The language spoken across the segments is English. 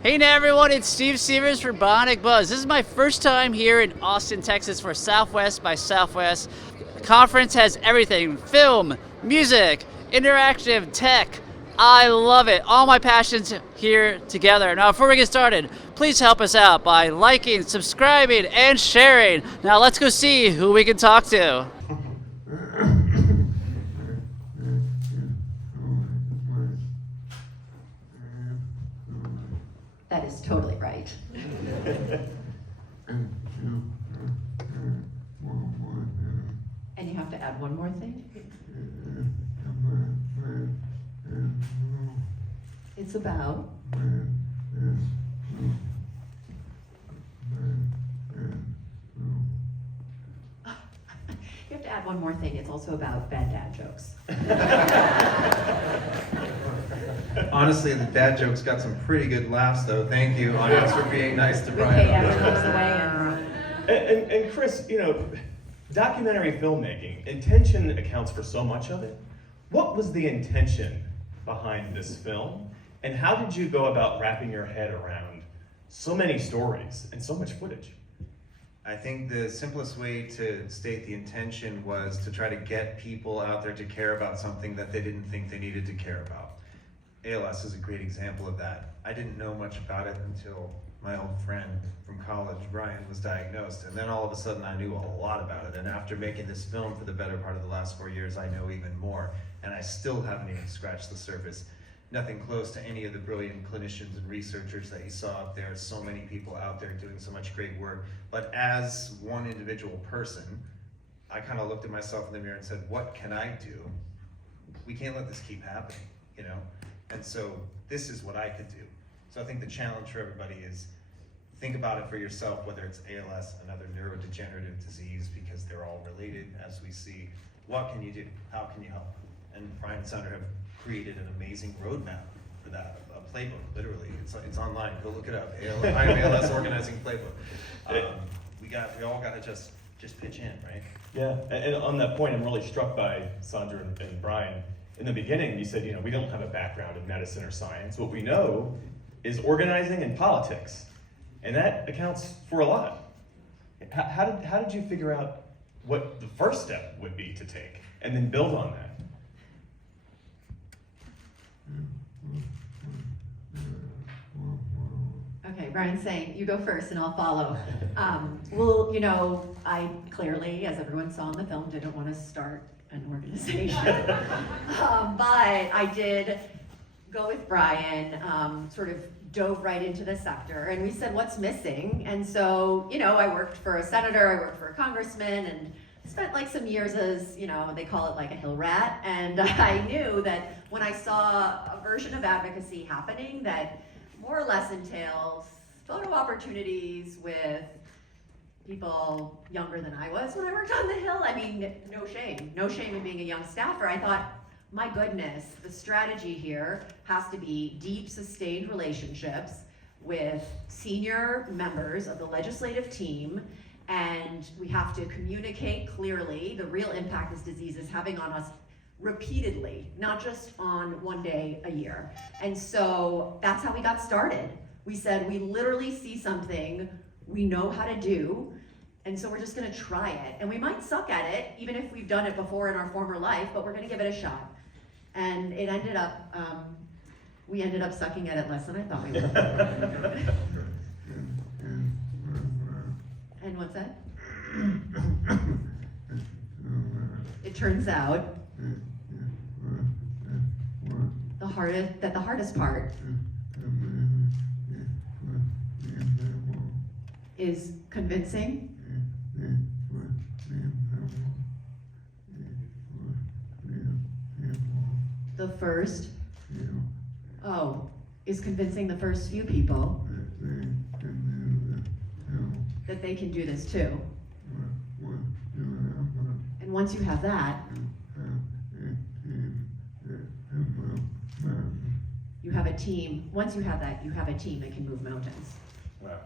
Hey now everyone, it's Steve Severs for Bionic Buzz. This is my first time here in Austin, Texas for Southwest by Southwest. The conference has everything: film, music, interactive, tech. I love it. All my passions here together. Now before we get started, please help us out by liking, subscribing, and sharing. Now let's go see who we can talk to. That is totally right. And you have to add one more thing? It's about. You have to add one more thing. It's also about bad dad jokes. Honestly, the dad jokes got some pretty good laughs, though. Thank you, audience, for being nice to We Brian. pay on this everyone's one. away And Chris, documentary filmmaking, intention accounts for so much of it. What was the intention behind this film? And how did you go about wrapping your head around so many stories and so much footage? I think the simplest way to state the intention was to try to get people out there to care about something that they didn't think they needed to care about. ALS is a great example of that. I didn't know much about it until my old friend from college, Brian, was diagnosed, and then all of a sudden I knew a lot about it. And after making this film for the better part of the last 4 years, I know even more, and I still haven't even scratched the surface. Nothing close to any of the brilliant clinicians and researchers that you saw out there. So many people out there doing so much great work. But as one individual person, I kind of looked at myself in the mirror and said, what can I do? We can't let this keep happening, you know? And so this is what I could do. So I think the challenge for everybody is think about it for yourself, whether it's ALS, another neurodegenerative disease, because they're all related, as we see. What can you do? How can you help? And Brian and Sandra have created an amazing roadmap for that, a playbook, literally. It's online, go look it up. I am ALS Organizing Playbook. We all gotta just pitch in, right? Yeah, and on that point, I'm really struck by Sandra and Brian. In the beginning, you said, we don't have a background in medicine or science. What we know is organizing and politics, and that accounts for a lot. How did you figure out what the first step would be to take, and then build on that? Okay, Brian's saying, you go first and I'll follow. I clearly, as everyone saw in the film, didn't want to start an organization. But I did go with Brian, sort of dove right into the sector, and we said, what's missing? And so, I worked for a senator, I worked for a congressman, and spent like some years as, they call it like a hill rat. And I knew that when I saw a version of advocacy happening that more or less entails photo opportunities with people younger than I was when I worked on the Hill. I mean, no shame in being a young staffer. I thought, my goodness, the strategy here has to be deep, sustained relationships with senior members of the legislative team, and we have to communicate clearly the real impact this disease is having on us repeatedly, not just on one day a year. And so that's how we got started. We said, we literally see something we know how to do, and so we're just gonna try it. And we might suck at it, even if we've done it before in our former life, but we're gonna give it a shot. And it ended up, we ended up sucking at it less than I thought we would. And what's that? It turns out the hardest part is convincing convincing the first few people that they can do this too. And once you have that, you have a team. Once you have that, you have a team that can move mountains. Wow.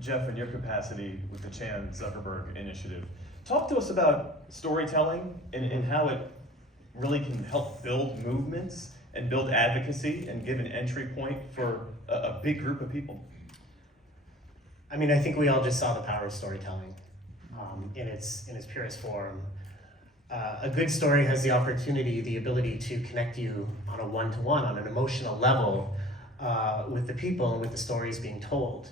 Jeff, in your capacity with the Chan Zuckerberg Initiative, talk to us about storytelling and how it really can help build movements and build advocacy and give an entry point for a big group of people? I mean, I think we all just saw the power of storytelling in its purest form. A good story has the opportunity, the ability to connect you on a one-to-one, on an emotional level with the people and with the stories being told.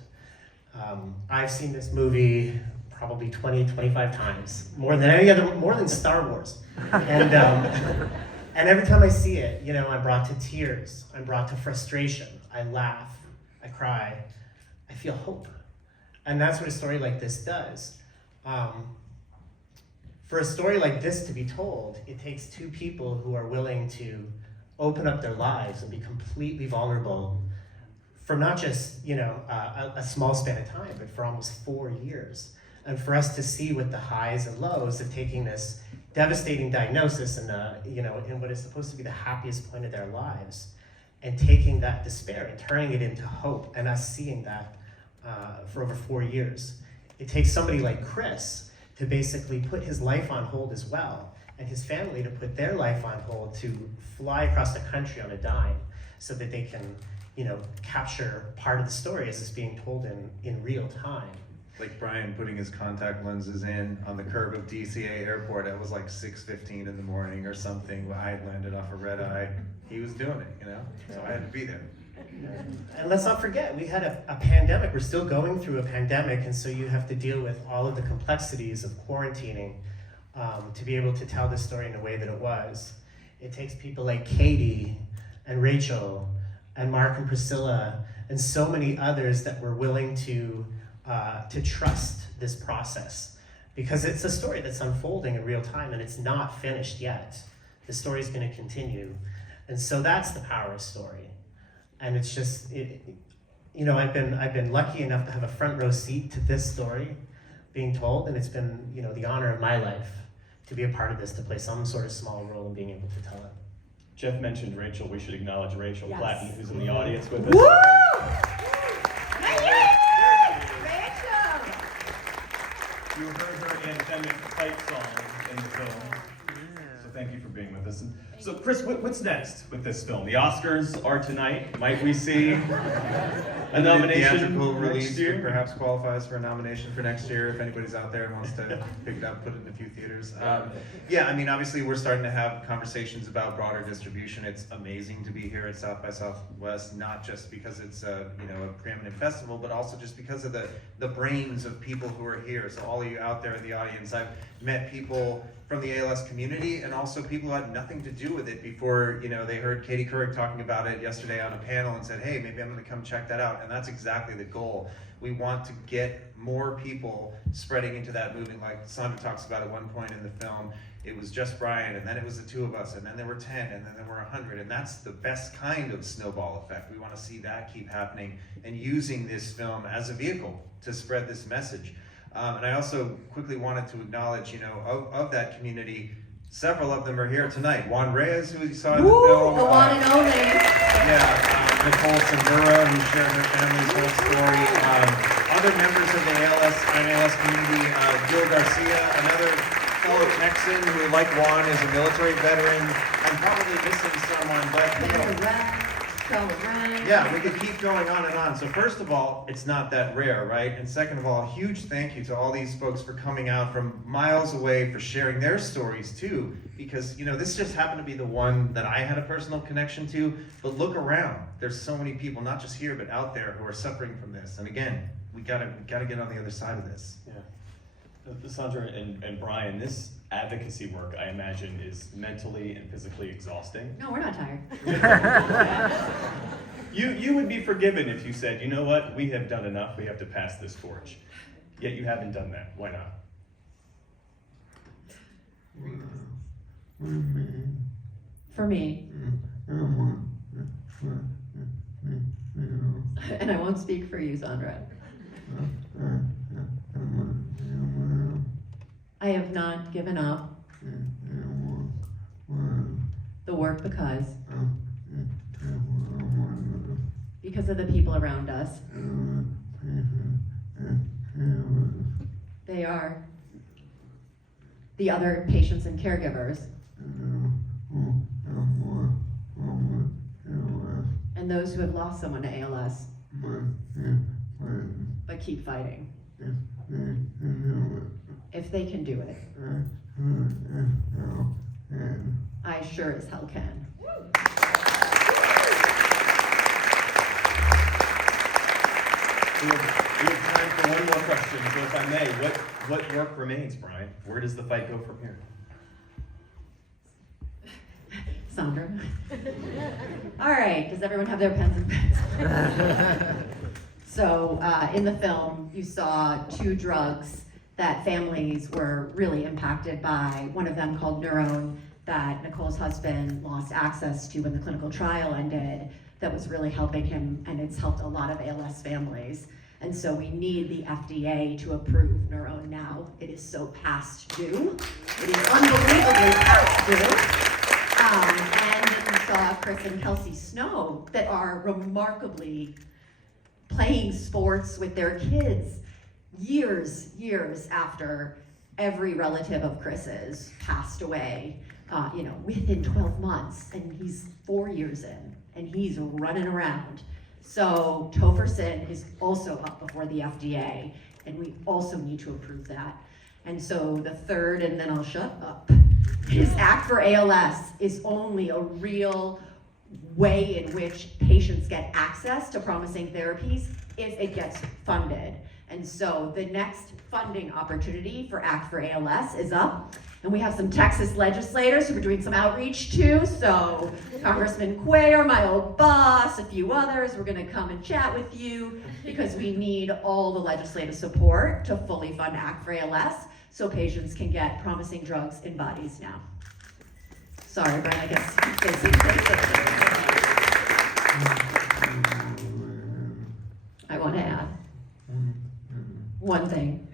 I've seen this movie probably 20, 25 times, more than Star Wars. And every time I see it, you know, I'm brought to tears, I'm brought to frustration, I laugh, I cry, I feel hope. And that's what a story like this does. For a story like this to be told, it takes two people who are willing to open up their lives and be completely vulnerable for not just, you know, a small span of time, but for almost 4 years. And for us to see what the highs and lows of taking this devastating diagnosis and, you know, in what is supposed to be the happiest point of their lives, and taking that despair and turning it into hope, and us seeing that for over 4 years. It takes somebody like Chris to basically put his life on hold as well, and his family to put their life on hold to fly across the country on a dime so that they can, you know, capture part of the story as it's being told in real time. Like Brian putting his contact lenses in on the curb of DCA airport. It was like 6:15 in the morning or something. I had landed off a red eye. He was doing it, you know? So I had to be there. And let's not forget, we had a pandemic. We're still going through a pandemic, and so you have to deal with all of the complexities of quarantining to be able to tell this story in a way that it was. It takes people like Katie and Rachel and Mark and Priscilla and so many others that were willing to trust this process, because it's a story that's unfolding in real time and it's not finished yet. The story's going to continue, and so that's the power of story. And it's just, you know, I've been lucky enough to have a front row seat to this story being told, and it's been, you know, the honor of my life to be a part of this, to play some sort of small role in being able to tell it. Jeff mentioned Rachel. We should acknowledge Rachel Yes. Platten, who's in the audience with us. Woo! You heard her anthemic fight song in the film. So thank you for being with us. So Chris, what's next with this film? The Oscars are tonight. Might we see a nomination Theatrical next release year? perhaps qualifies for a nomination for next year if anybody's out there and wants to pick it up, put it in a few theaters. Yeah, I mean, obviously we're starting to have conversations about broader distribution. It's amazing to be here at South by Southwest, not just because it's a preeminent festival, but also just because of the brains of people who are here. So all of you out there in the audience, I've met people from the ALS community and also people who had nothing to do with it before, they heard Katie Couric talking about it yesterday on a panel and said, hey, maybe I'm gonna come check that out. And that's exactly the goal. We want to get more people spreading into that movement. Like Sandra talks about at one point in the film, it was just Brian, and then it was the two of us, and then there were 10, and then there were 100, and that's the best kind of snowball effect. We want to see that keep happening and using this film as a vehicle to spread this message. And I also quickly wanted to acknowledge, of that community, several of them are here tonight. Juan Reyes, who you saw in the film. The one and only. Yeah, Nicole Sambura, who shared her family's whole story. Other members of the ALS community, Gil Garcia, another fellow Texan who, like Juan, is a military veteran. I'm probably missing someone, but yeah, we could keep going on and on. So first of all, it's not that rare, right? And second of all, huge thank you to all these folks for coming out from miles away, for sharing their stories too. Because, this just happened to be the one that I had a personal connection to. But look around. There's so many people, not just here, but out there who are suffering from this. And again, we gotta get on the other side of this. Yeah. Sandra and Brian, this advocacy work, I imagine, is mentally and physically exhausting. No, we're not tired. You would be forgiven if you said, you know what, we have done enough, we have to pass this torch. Yet you haven't done that. Why not? For me. And I won't speak for you, Sandra. I have not given up the work because of the people around us. They are the other patients and caregivers, and those who have lost someone to ALS. But keep fighting. If they can do it, I sure as hell can. We have time for one more question, so if I may, what work remains, Brian? Where does the fight go from here? Sandra. All right, does everyone have their pens and pens? So in the film, you saw two drugs that families were really impacted by. One of them called Neurone that Nicole's husband lost access to when the clinical trial ended, that was really helping him, and it's helped a lot of ALS families. And so we need the FDA to approve Neurone now. It is so past due. It is unbelievably past due. And we saw Chris and Kelsey Snow that are remarkably playing sports with their kids years after every relative of Chris's passed away, within 12 months, and he's 4 years in, and he's running around. So tofersen is also up before the FDA, and we also need to approve that. And so the third, and then I'll shut up, is Act for ALS is only a real way in which patients get access to promising therapies if it gets funded. And so the next funding opportunity for Act for ALS is up. And we have some Texas legislators who are doing some outreach too. So Congressman Cuellar, my old boss, a few others, we're gonna come and chat with you because we need all the legislative support to fully fund Act for ALS so patients can get promising drugs in bodies now. Sorry, Brian, I guess. I want to add one thing.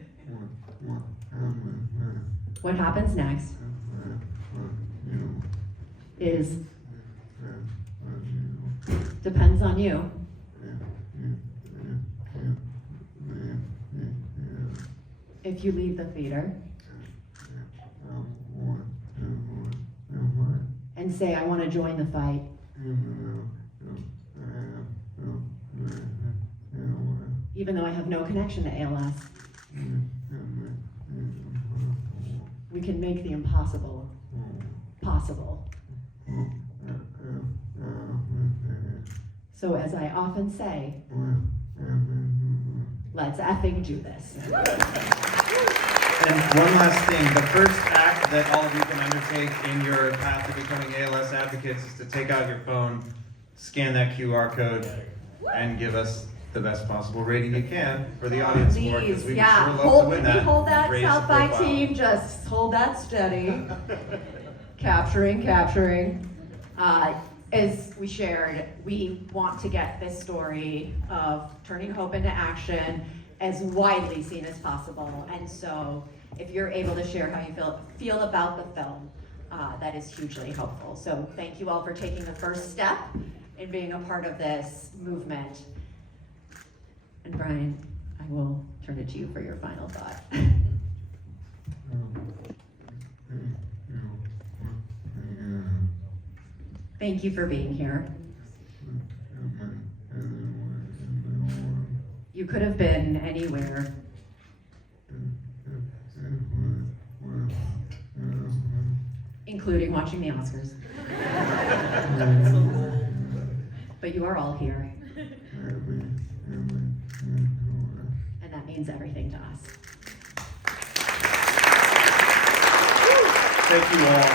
What happens next is depends on you. If you leave the theater and say, I want to join the fight, even though I have no connection to ALS, we can make the impossible possible. So as I often say, let's effing do this. And one last thing, the first act that all of you can undertake in your path to becoming ALS advocates is to take out your phone, scan that QR code, and give us the best possible rating you can for the audience award, because we would sure love to win that. Hold that Raise the South by profile. team, just hold that steady. Capturing. As we shared, we want to get this story of turning hope into action as widely seen as possible. And so if you're able to share how you feel about the film, that is hugely helpful. So thank you all for taking the first step in being a part of this movement. And Brian, I will turn it to you for your final thought. Thank you for being here. You could have been anywhere. Including watching the Oscars. But you are all here. And that means everything to us. Thank you all.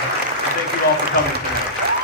Thank you all for coming tonight.